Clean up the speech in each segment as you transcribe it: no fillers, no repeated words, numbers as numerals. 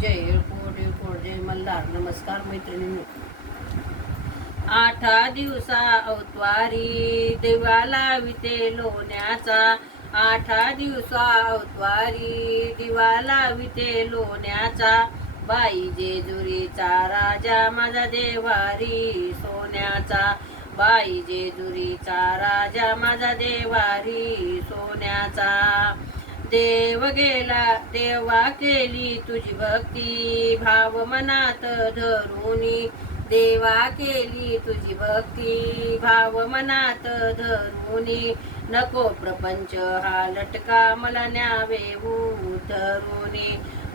जय. एळकोट एळकोट जय मल्हार. नमस्कार मैत्रिणींनो. 8 दिवसा अवतारी देवाला विते लोण्याचा. 8 दिवसा अवतारी दिवाला विते लोण्याचा. बाई जेजुरीचा राजा माझा देवारी सोन्याचा. बाई जेजुरीचा राजा माझा देवारी सोन्याचा. देव गेला देवा केली तुझी भक्ती भाव मनात धरुनी. देवा केली तुझी भक्ती भाव मनात धरुनी. नको प्रपंच हा लटका मला न्यावे उतरुनी.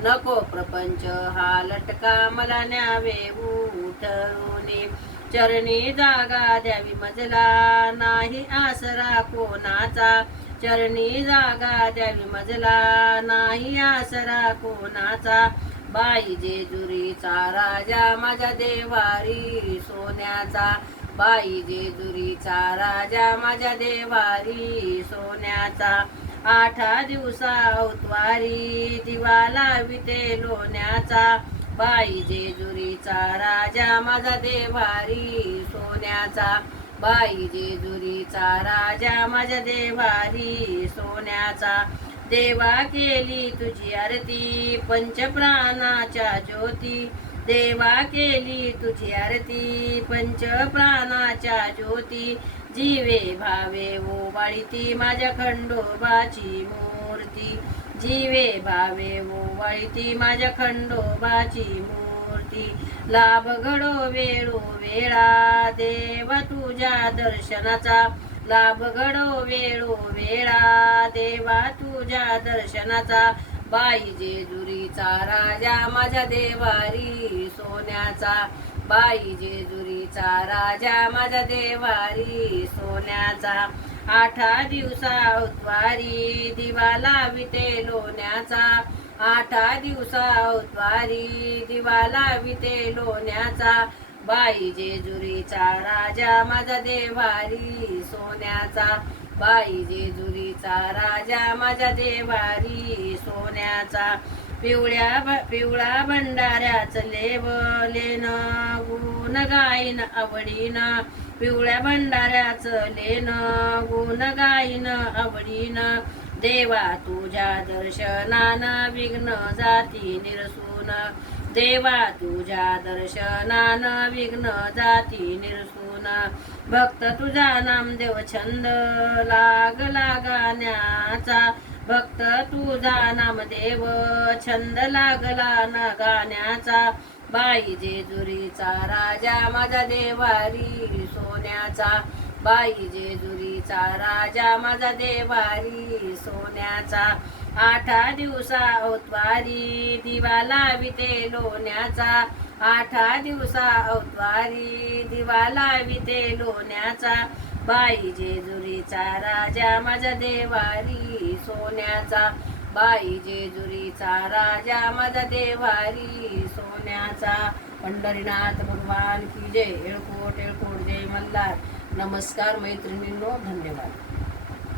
नको प्रपंच हा लटका मला न्यावे उतरुनी. चरणी जागा द्यावी मजला नाही आसरा कोणाचा. चरणी जागा द्यावी मजला नाही आसरा कोणाचा. बाई जेजुरीचा राजा माझ्या देवारी सोन्याचा. बाई जेजुरीचा राजा माझ्या देवारी सोन्याचा. 8 दिवसा अवतारी दिवाला विते लोण्याचा. बाई जेजुरीचा राजा माझा देवारी सोन्याचा. बाई जेजुरीचा राजा माझ्या देवारी सोन्याचा. देवा केली तुझी आरती पंचप्राणाच्या ज्योती. देवा केली तुझी आरती पंचप्राणाच्या ज्योती. जीवे भावे ओवाळीती माझ्या खंडोबाची मूर्ती. जीवे भावे ओवाळीती माझ्या खंडोबाची मूर्ती. लाभ घडो वेळो वेळा देवा तुझ्या दर्शनाचा. लाभ घडो वेळो वेळा देवा तुझ्या दर्शनाचा. बाई जेजुरीचा राजा माझ्या देवारी सोन्याचा. बाई जेजुरीचा राजा माझ्या देवारी सोन्याचा. 8 दिवसा अवतारी दिवाला विते लोण्याचा. 8 दिवसा अवतारी दिवाला विते लोण्याचा. बाई जेजुरीचा राजा माझा देवारी सोन्याचा. बाई जेजुरीचा राजा माझ्या देवारी सोन्याचा. पिवळ्या भंडाऱ्याच लेन गुण गाईन आवडीन. पिवळ्या भंडाऱ्याच लेन गुण गाईन आवडीन. देवा तुझ्या दर्शनान विघ्न जाती निरसून. देवा तुझ्या दर्शनान विघ्न जाती निरसून. भक्त तुझा नामदेव छंद लागला गाण्याचा. भक्त तुझा नामदेव छंद लागला ना गाण्याचा. बाई जेजुरीचा राजा माझा देवारी सोन्याचा. बाई जेजुरीचा राजा माझा देवारी सोन्याचा. 8 दिवसा अवतारी दिवाला विते लोण्याचा. 8 दिवसा अवतारी दिवाला विते लोण्याचा. बाई जेजुरीचा राजा माझा देवारी सोन्याचा. बाई जेजुरीचा राजा माझा देवारी सोन्याचा. पंढरीनाथ भगवान की जय. एळकोट एळकोट जय मल्हार. नमस्कार मैत्रिणींनो. धन्यवाद.